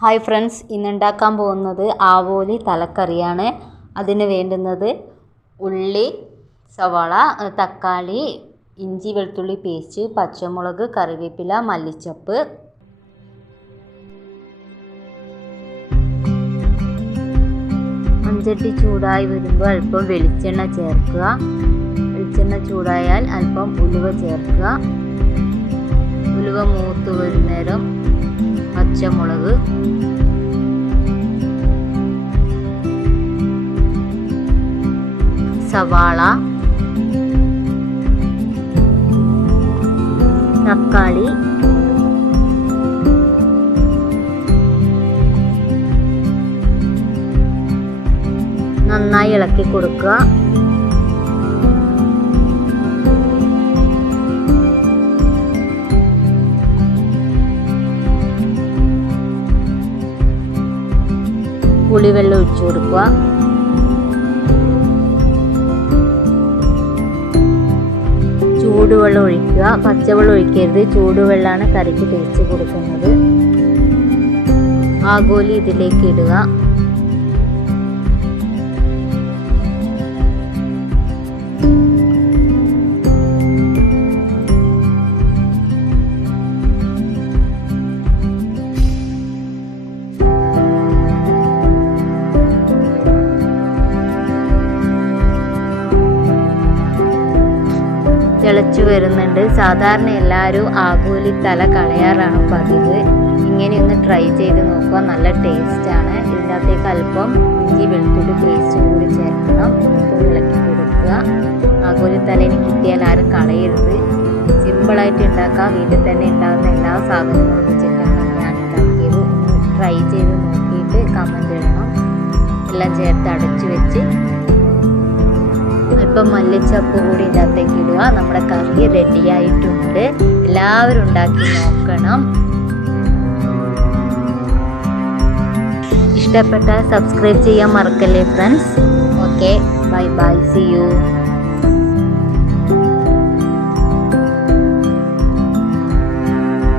Hi friends ഇന്ന് ഉണ്ടാക്കാൻ പോകുന്നത് ആവോലി തലക്കറിയാണ്. അതിന് വേണ്ടുന്നത് ഉള്ളി സവാള തക്കാളി ഇഞ്ചി വെളുത്തുള്ളി പേസ്റ്റ് പച്ചമുളക് കറിവേപ്പില മല്ലിച്ചപ്പ്. മഞ്ചട്ടി ചൂടായി വരുമ്പോൾ അല്പം വെളിച്ചെണ്ണ ചേർക്കുക. വെളിച്ചെണ്ണ ചൂടായാൽ അല്പം ഉലുവ ചേർക്കുക. ഉലുവ മൂത്ത് വരുന്നേരം പച്ചമുളക് സവാള തക്കാളി നന്നായി ഇളക്കി കൊടുക്കുക പുളിവെള്ളം ഒഴിച്ചു കൊടുക്കുക. ചൂടുവെള്ളം ഒഴിക്കുക. പച്ചവെള്ളം ഒഴിക്കരുത്. ചൂടുവെള്ളമാണ് കറിക്ക് തേച്ച് കൊടുക്കുന്നത്. ആഗോലി ഇതിലേക്ക് ഇടുക. തിളച്ചു വരുന്നുണ്ട്. സാധാരണ എല്ലാവരും ആകൂലി തല കളയാറാണ് പതിവ്. ഇങ്ങനെയൊന്ന് ട്രൈ ചെയ്ത് നോക്കുക നല്ല ടേസ്റ്റാണ് ഇതിന്റെ അകത്തേക്ക് അല്പം ഇഞ്ചി വെളുത്തുള്ളി പേസ്റ്റ് കൂടി ചേർക്കണം. എന്നിട്ട് ഇളക്കി കൊടുക്കുക. ആകൂലി എനിക്ക് കിട്ടിയാൽ ആരും കളയരുത്. സിമ്പിളായിട്ട് ഉണ്ടാക്കാം. വീട്ടിൽ തന്നെ ഉണ്ടാകുന്ന എല്ലാ സാധനങ്ങളും വെച്ചിട്ടാണ് ഞാൻ ഉണ്ടാക്കിയത് ട്രൈ ചെയ്ത് നോക്കിയിട്ട് കമന്റ് ഇടണം. എല്ലാം ചേർത്ത് അടച്ചു വെച്ച് അല്പം മല്ലിച്ചപ്പ് കൂടി ഇതിനകത്തേക്ക് ഇടുക. നമ്മുടെ കറി റെഡിയായിട്ടുണ്ട്. എല്ലാവരും ഉണ്ടാക്കി നോക്കണം. ഇഷ്ടപ്പെട്ടാൽ സബ്സ്ക്രൈബ് ചെയ്യാൻ മറക്കല്ലേ friends okay bye bye see you